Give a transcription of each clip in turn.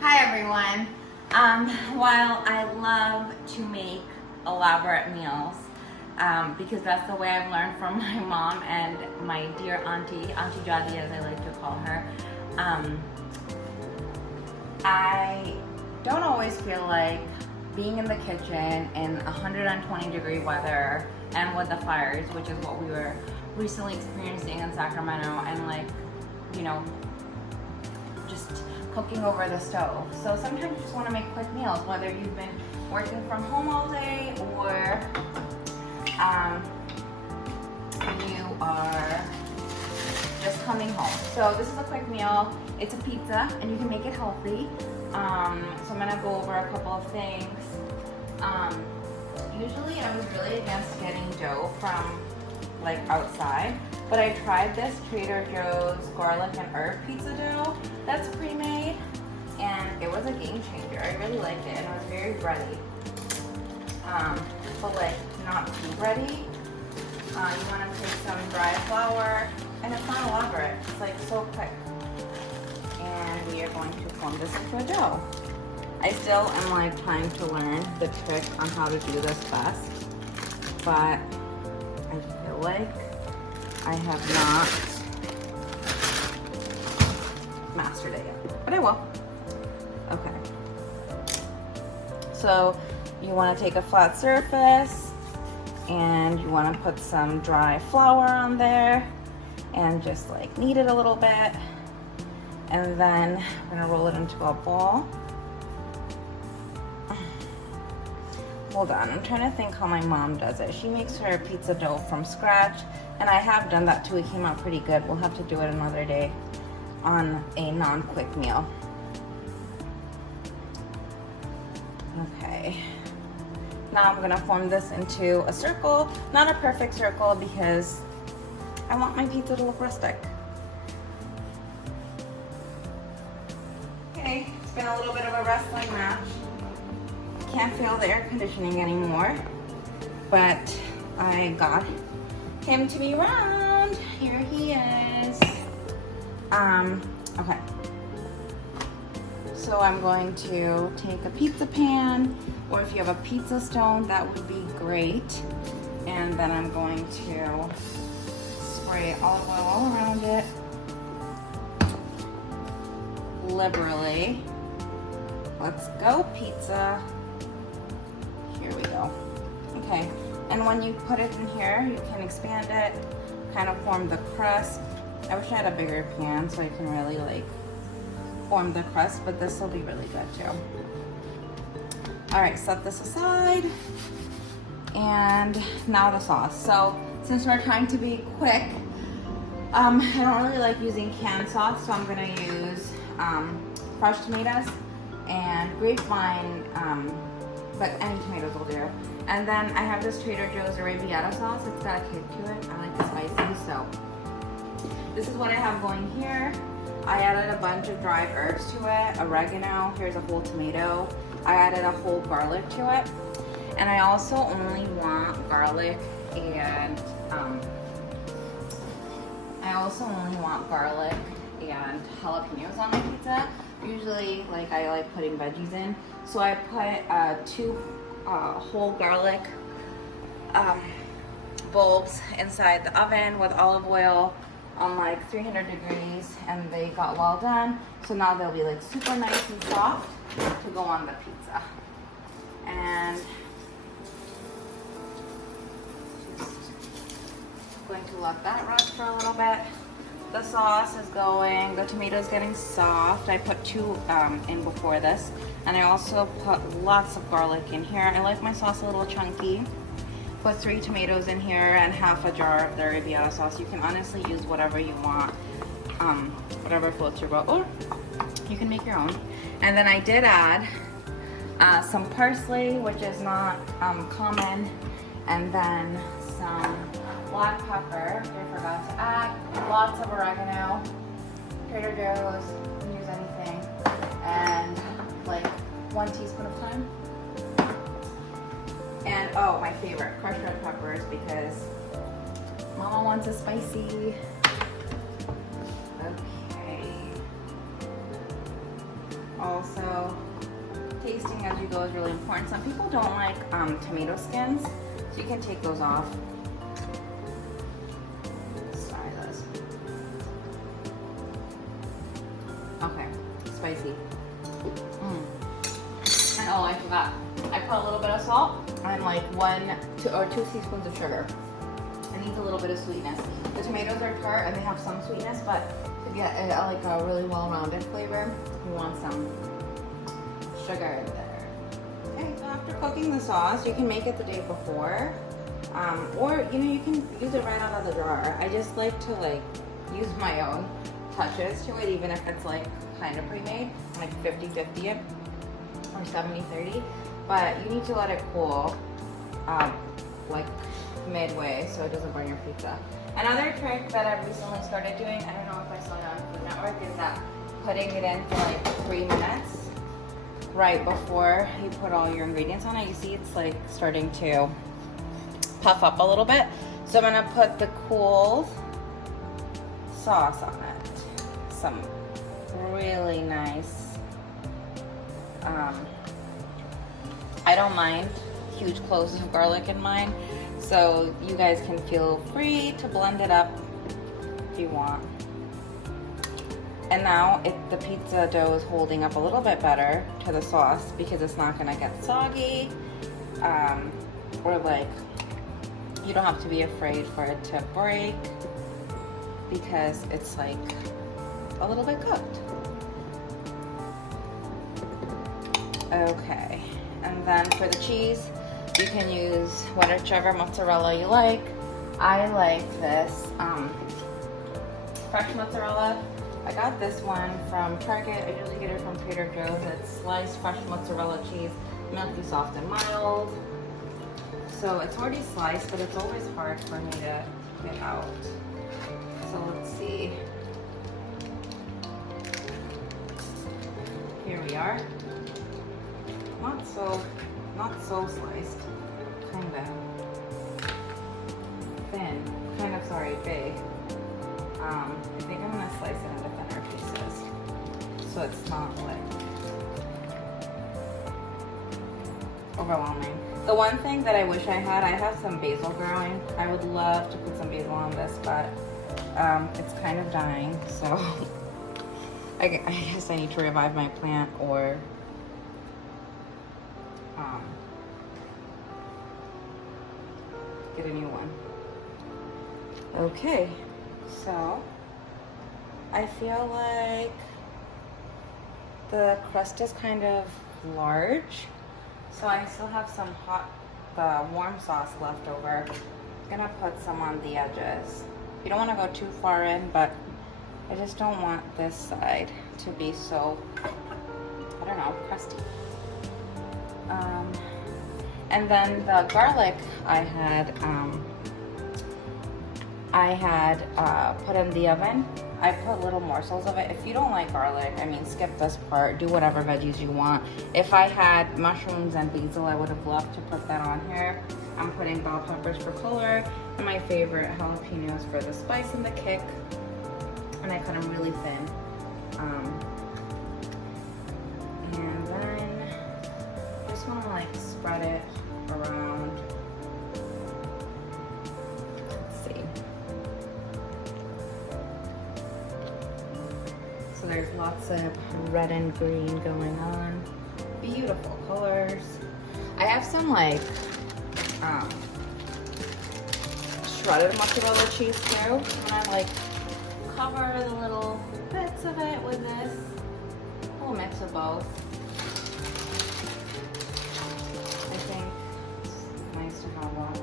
Hi everyone. While I love to make elaborate meals, because that's the way I've learned from my mom and my dear auntie Jadi as I like to call her, I don't always feel like being in the kitchen in 120-degree weather and with the fires, which is what we were recently experiencing in Sacramento, and just cooking over the stove. So sometimes you just want to make quick meals, whether you've been working from home all day or you are just coming home. So this is a quick meal. It's a pizza and you can make it healthy. So I'm gonna go over a couple of things. Usually I was really against getting dough from outside, but I tried this Trader Joe's garlic and herb pizza dough that's pre-made, and it was a game changer. I really liked it, and it was very bready, but not too bready. You want to take some dry flour, and it's not elaborate. It's so quick, and we are going to form this into a dough. I still am trying to learn the trick on how to do this best, but I feel like I have not mastered it yet, but I will. Okay. So you want to take a flat surface and you want to put some dry flour on there and just knead it a little bit. And then I'm going to roll it into a ball. Hold on, I'm trying to think how my mom does it. She makes her pizza dough from scratch, and I have done that too. It came out pretty good. We'll have to do it another day on a non-quick meal. Okay, now I'm gonna form this into a circle. Not a perfect circle because I want my pizza to look rustic. Okay, it's been a little bit of a wrestling match. Can't feel the air conditioning anymore, but I got him to be around. Here he is. Okay. So I'm going to take a pizza pan, or if you have a pizza stone, that would be great. And then I'm going to spray olive oil all around it, liberally. Let's go, pizza. Here we go. Okay, and when you put it in here, you can expand it, kind of form the crust. I wish I had a bigger pan so I can really form the crust, but this will be really good too. All right, set this aside. And now the sauce. So since we're trying to be quick, I don't really like using canned sauce, so I'm gonna use fresh tomatoes and grapevine, but any tomatoes will do. And then I have this Trader Joe's arrabbiata sauce. It's got a kick to it. I like the spicy, so this is what I have going here. I added a bunch of dried herbs to it, oregano. Here's a whole tomato. I added a whole garlic to it. And I also only want garlic and jalapenos on my pizza. Usually, I like putting veggies in. So I put 2 whole garlic bulbs inside the oven with olive oil on 300 degrees, and they got well done. So now they'll be super nice and soft to go on the pizza. And just going to let that rest for a little bit. The sauce is going, the tomato's getting soft. I put 2 in before this. And I also put lots of garlic in here. I like my sauce a little chunky. Put 3 tomatoes in here and half a jar of the arrabbiata sauce. You can honestly use whatever you want, whatever floats your boat, or you can make your own. And then I did add some parsley, which is not common, and then some black pepper, which I forgot to add, lots of oregano, Trader Joe's, you can use anything, and 1 teaspoon of thyme. And oh, my favorite, crushed red peppers, because Mama wants it spicy. Okay. also tasting as you go is really important. Some people don't like tomato skins, so you can take those off. Sorry, this. Okay, spicy. And oh, I forgot. I put a little bit of salt and like 2 teaspoons of sugar. It needs a little bit of sweetness. The tomatoes are tart and they have some sweetness, but to get like a really well-rounded flavor, you want some sugar in there. Okay, so after cooking the sauce, you can make it the day before, or you know, you can use it right out of the jar. I just like to like use my own touches to it, even if it's like kind of pre-made, like 50-50 or 70-30. But you need to let it cool, like midway, so it doesn't burn your pizza. Another trick that I've recently started doing, I don't know if I saw it on Food Network, is that putting it in for like 3 minutes right before you put all your ingredients on it. You see it's like starting to puff up a little bit. So I'm gonna put the cool sauce on it. Some really nice, I don't mind huge cloves of garlic in mine, so you guys can feel free to blend it up if you want. And now the pizza dough is holding up a little bit better to the sauce because it's not gonna get soggy, or like, you don't have to be afraid for it to break because it's like a little bit cooked. Okay, and then for the cheese, you can use whichever mozzarella you like. I like this fresh mozzarella. I got this one from Target. I usually get it from Trader Joe's. It's sliced fresh mozzarella cheese, milky, soft, and mild. So it's already sliced, but it's always hard for me to get out. So let's see. Here we are. Not so sliced. Kinda thin. Kind of, sorry, big. I think I'm gonna slice it into thinner pieces, so it's not like overwhelming. The one thing that I wish I have some basil growing. I would love to put some basil on this, but it's kind of dying, so I guess I need to revive my plant or get a new one. Okay, so I feel like the crust is kind of large, so I still have some warm sauce left over. I'm gonna put some on the edges. You don't want to go too far in, but I just don't want this side to be so, I don't know, crusty. And then the garlic I had put in the oven. I put little morsels of it. If you don't like garlic, I mean, skip this part. Do whatever veggies you want. If I had mushrooms and basil, I would have loved to put that on here. I'm putting bell peppers for color, and my favorite jalapenos for the spice and the kick. And I cut them really thin. And then I just want to like spread it around. Let's see. So there's lots of red and green going on. Beautiful colors. I have some like shredded mozzarella cheese too, and I like cover the little bits of it with this. We'll mix of both. I think it's nice to have that.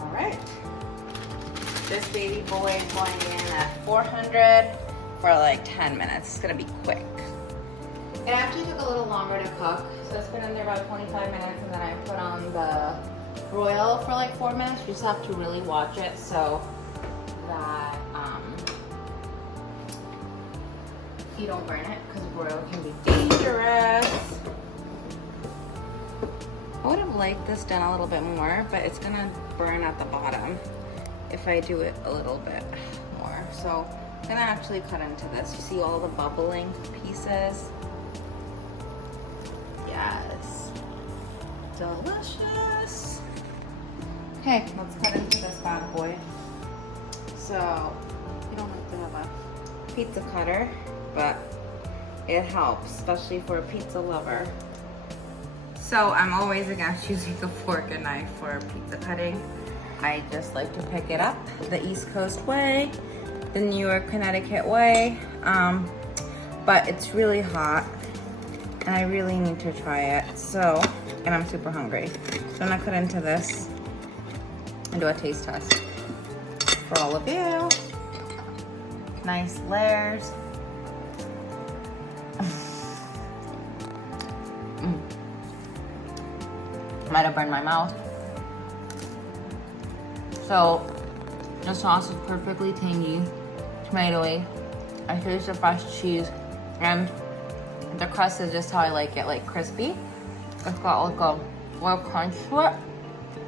All right. This baby boy is going in at 400 for like 10 minutes. It's gonna be quick. It actually took a little longer to cook, so it's been in there about 25 minutes, and then I put on the broil for like 4 minutes. You just have to really watch it so that you don't burn it, because broil can be dangerous. I would have liked this done a little bit more, but it's gonna burn at the bottom if I do it a little bit more. So I'm gonna actually cut into this. You see all the bubbling pieces? Yes. Delicious. Okay, let's cut into this bad boy. So, you don't have to have a pizza cutter, but it helps, especially for a pizza lover. So I'm always against using a fork and knife for pizza cutting. I just like to pick it up the East Coast way, the New York, Connecticut way. But it's really hot and I really need to try it. So, and I'm super hungry. So I'm gonna cut into this and do a taste test for all of you. Nice layers. Might have burned my mouth. So the sauce is perfectly tangy, tomatoey. I taste the fresh cheese, and the crust is just how I like it, like crispy. It's got like a little crunch to it.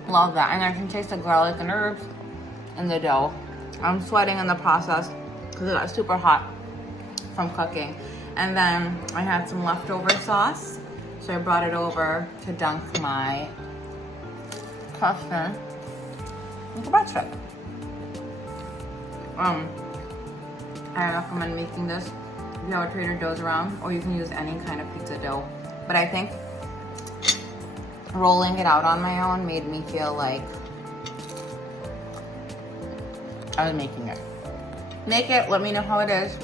Love that, and I can taste the garlic and herbs in the dough. I'm sweating in the process because it got super hot from cooking. And then I had some leftover sauce, so I brought it over to dunk my crust in with a breadstick. I recommend making this if you have a Trader Joe's around, or you can use any kind of pizza dough. But I think rolling it out on my own made me feel like I was making it. Make it, let me know how it is.